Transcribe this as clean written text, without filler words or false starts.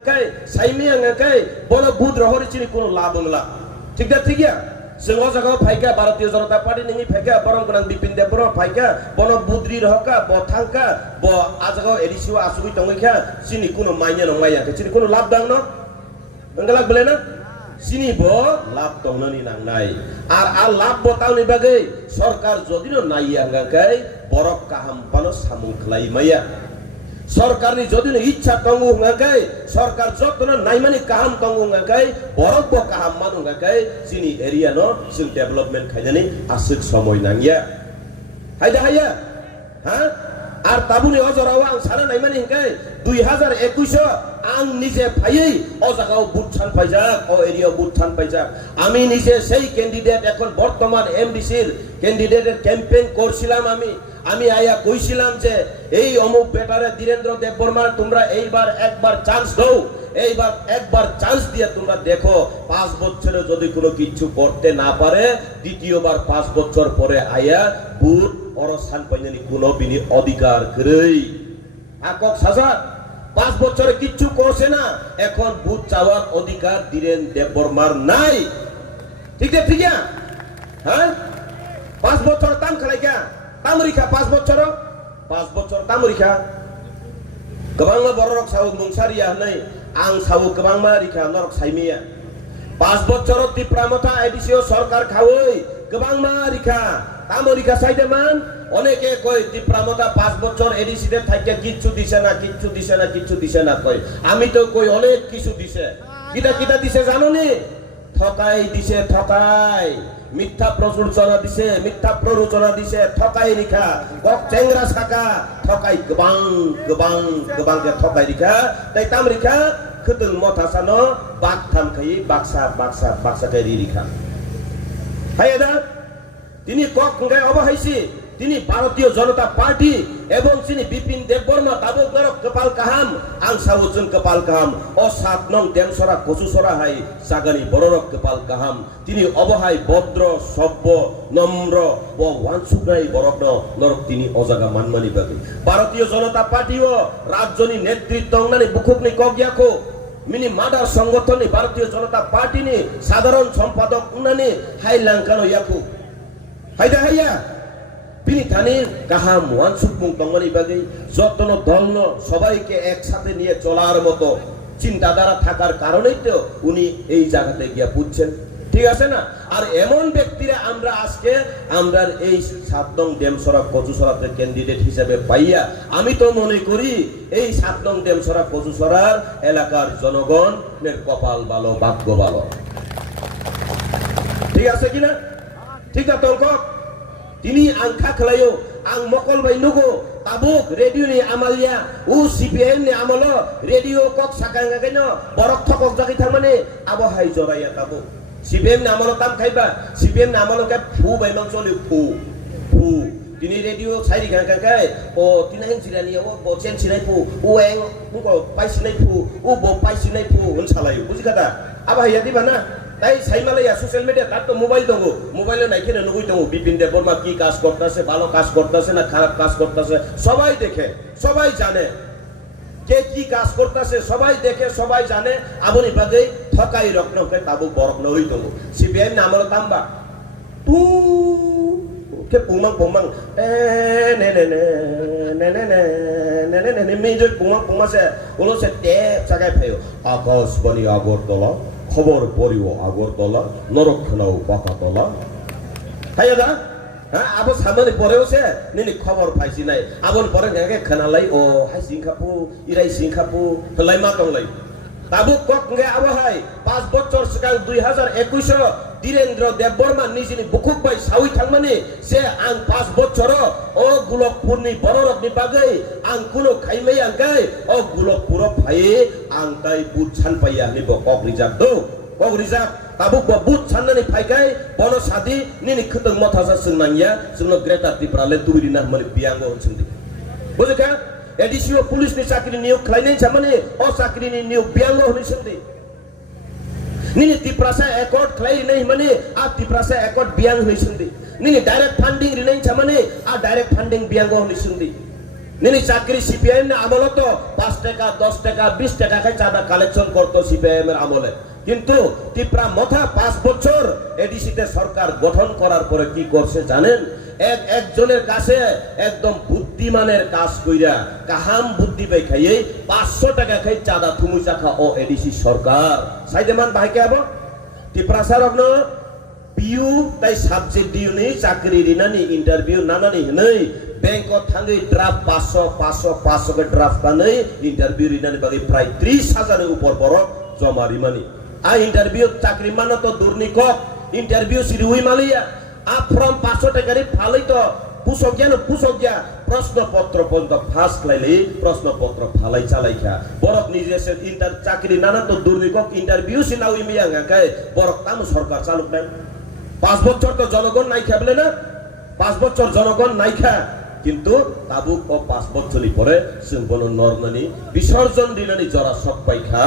बोलो बुध रहरी चिनी कोनो लाभ होला ठीक है ठीक है जों जगह फाइका भारतीय जनता पार्टी नोंनि फाइका बरं गोनां बिपिन देबबर फाइका बनो बुद्रि रहका बथांका ब आजगाव एडिसिव आसुगि तंगैखा चिनी कोनो माइया नंगाया चिनी कोनो लाभ दां न अंगलाक बलेना चिनी ब लाभ तंगनि नांनाय आर आ लाभ बतावनि बागै सरकार जदिनो नाइया गाय बरक काहाम पानो सामुं खलाई माया सरकारनि जदिनो इच्छा तंगु गाय सरकार जतनो नाइमानि काहाम तंगु गाय बरक ब काहाम मानु गाय चिनी एरिया न जों डेभलपमेन्ट खायनानै आसुक समय नांगिया हायदा हाया हा आर ताबुनि अजराव आं साना नाइमानि हिंगाय 2021 आं निजे फायै अजागाव बुथ सानफायजाक अ एरियाव बुथ सानफायजाक आमी निजे সেই ক্যান্ডিডেট এখন বর্তমান এমডিসির ক্যান্ডিডেটের ক্যাম্পেইন করছিলাম আমি আয়া কইছিলাম যে এই অমুক বেটারে ধীরেন্দ্র দেববর্মা তোমরা এইবার একবার চান্স দাও এইবার একবার চান্স দিয়ে তোমরা দেখো 5 বছরে যদি কোনো কিছু করতে না পারে দ্বিতীয়বার 5 বছর পরে আয়া বুথ অরসান পাইনি কোনো বিনি অধিকার করেই আকক সাজা 5 বছরে কিছু করছে না এখন বুথ চাওয়ার অধিকার ধীরেন্দ্র দেববর্মার নাই ঠিক আছে ঠিক আছে হ্যাঁ 5 বছর তাম খালাইকা তামরিখা 5 বছর তামরিখা गोबां बरक साव मुंसारिया नै आं साव गोबां रिखा नरक साइमिया 5 बছর तिप्रामथा एडिसिओ सरकार खावै गोबां रिखा तामरिखा साइदेमान অনেকে কই तिप्रामथा 5 বছর এডিসিতে থাইকে কিচ্ছু দিছে না কই আমি তো কই অনেক কিছু দিছে কিটা দিছে জানোনি ঠকাই দিছে ঠকাই মিথ্যা প্ররোচনা দিছে ঠকাই রিখা কক চেংরা সাকা ঠকাই गोबां के ঠকাই রিখা তাই তাম রিখা খতং মথাসানো বাকথাম খাই বাক্সা কে রিখা হায়দা তিনি কক গায় অবহাইছি তিনি ভারতীয় জনতা পার্টি এবং তিনি বিপিন দেববর্মা তাবো গরক কপাল কাহাম आं सावुजन कपाल काहाम ओ 7 नং देमसरा कचुसरा हाय सागानि बररक कपाल काहाम तिनि अबहाय भद्र सभ्य নম্র ও ওয়ানসুগাই বরক নরক তিনি অজাগা মানমানি বাগে ভারতীয় জনতা পার্টি ও রাজ্যনি নেতৃত্ব নানি বুকুকনি কগিয়াকো মিনি মাদার সংগঠননি ভারতীয় জনতা পার্টি নি সাধারণ সম্পাদক নানি হাইলাঙ্কানো ইয়াকো হায়দা হাইয়া তিনি থানি কাহাম ওয়ানসুক মুং তংমানি বাগে যতন দলন সবাইকে একসাথে নিয়ে চলার মতো চিন্তাধারা থাকার কারণেই তো উনি এই জায়গাতে গিয়া বুঝছেন ঠিক আছে না আর এমন ব্যক্তিরা আমরা আজকে আমরা এই 7 নং দেমসরা কচুসরাতে ক্যান্ডিডেট হিসেবে পাইয়া আমি তো মনে করি এই 7 নং দেমসরা কচুসরার এলাকার জনগণের কপাল ভালো ভাগ্য ভালো ঠিক আছে কিনা ঠিক আছে তঙ্ক তিনি आंखा खलायो आं मकल बायनुगो ताबुक रेडियो नि आमालिया उ सीपीएम नि आमलो रेडियो कक साकांगागैनो बरक थकक जागै थारमाने आबो हाय जराया ताबु सीपीएम नि आमलो ताम खाइबा सीपीएम नि आमलो के फु बायमं चलि फु दिनै रेडियो साइरि गांगागाय ओ तिनां जिरानि ओ बचेन सिनाय फु उ एं मुको पाइसिनाय फु उ ब पाइसिनाय फु होन सालायो बुजिखादा आबा हाया दिबाना তাই সাইমালাইয়া সোশ্যাল মিডিয়া তার তো মোবাইল দঙ্গো মোবাইলে নাইখেনে নুগুই দঙ্গো বিপিন দেববর্মা কি কাজ করতেছে ভালো কাজ করতেছে না খারাপ কাজ করতেছে সবাই দেখে সবাই জানে কে কি কাজ করতেছে সবাই দেখে সবাই জানে আবনি বাগৈ ঠকাই রকনকে তাবু বরক নই দঙ্গো সিবিআই নামল তাম্বা তু কে পুমাং নে মেজে পুমাসে ওলোসে তে জায়গায় ফাইও আকাশবাণী আগরতলা খবর পড়িও আগরতলা নরক্ষণাও পাকাতলা হায়দা হ্যাঁ আবো সামনে পরেওছে নিনি খবর পাইছি নাই আবন পরে গাকে খানালাই ও হাই সিংখাপু ইরাই সিংখাপু হলাই মা তংলাই তাবু কক গে আবো হাই 5 বছর সিগাং 2021 ধীরেন্দ্র দেববর্মা নিজনি বুকুক বাই সাউই থালমানে সে আং 5 বছর ও গুলকপুরনি বড়রকনি বাগৈ আং কুনো খাইমাই আংগাই ও গুলকপুর ফাই আং তাই বুথ সানপাইয়া নিব কক রিজাক তাবুক বুথ সাননানি ফাইগাই বন সাদি নিনি খতং মথাসা সুনাंगिया जोंनो ग्रेटर त्रिपुराले दुरिना माने बियांगो होनसुंदि बुझिका एडिसिओ पुलिस नि चाकरी नियोग खलाइनाय छमाने अ चाकरी नि नियोग बियांगो होनसुंदि निनि तिप्रासा एकॉर्ड खलाइ नै माने आ तिप्रासा एकॉर्ड बियांग होइसुंदि निनि डाइरेक्ट फंडिंग रिनाय छमाने आ डाइरेक्ट फंडिंग बियांगो होनसुंदि নিনি চাকরি সিপিআইএম এর আমলে তো 5 টাকা 10 টাকা 20 টাকা খাই চাঁদা কালেকশন করতো সিপিআইএম এর আমলে, কিন্তু টিপরা মথা 5 বছর এডিসিতে সরকার গঠন করার পরে কি করছে জানেন? একজনের কাছে একদম বুদ্ধিমানের কাজ কইরা কাহাম বুদ্ধি পাই খাইয়ে 500 টাকা খাই চাঁদা থুমুই চাখা ও এডিসি সরকার সাইদেমান ভাইকে আবো টিপরা স্যার অগ্ন পিউ তাই সাবজেক্ট দিও নেই চাকরি রিনানি ইন্টারভিউ নানানি নেই ব্যাংক থাঙ্গে ড্রাফট 500 কে ড্রাফট নেই ইন্টারভিউ রিনানি বাকি প্রায় 30,000 এর উপর বড় জমা রিমানি আ ইন্টারভিউ চাকরি মানে তো দুর্নীক ইন্টারভিউ সিরুই মালিয়া আপ ফ্রম 500 টাকারি ফালাই তো পুষক গিয়া প্রশ্নপত্র পর্যন্ত ফার্স্ট লাইলে প্রশ্নপত্র ফালাই চালাইখা বরক নিজে ইন্টার চাকরি নানা তো দুর্নীক ইন্টারভিউ সিনাউই মিয়া গায় বরক তাম সরকার চালুক নাই 5 বছর তো জনগণ নাই খাবলে না 5 বছর জনগণ নাই খা কিন্তু তাবুক ও 5 বছরই পরে সিম্পল নরনানি বিসর্জন দিনানি জরা সব পাই খা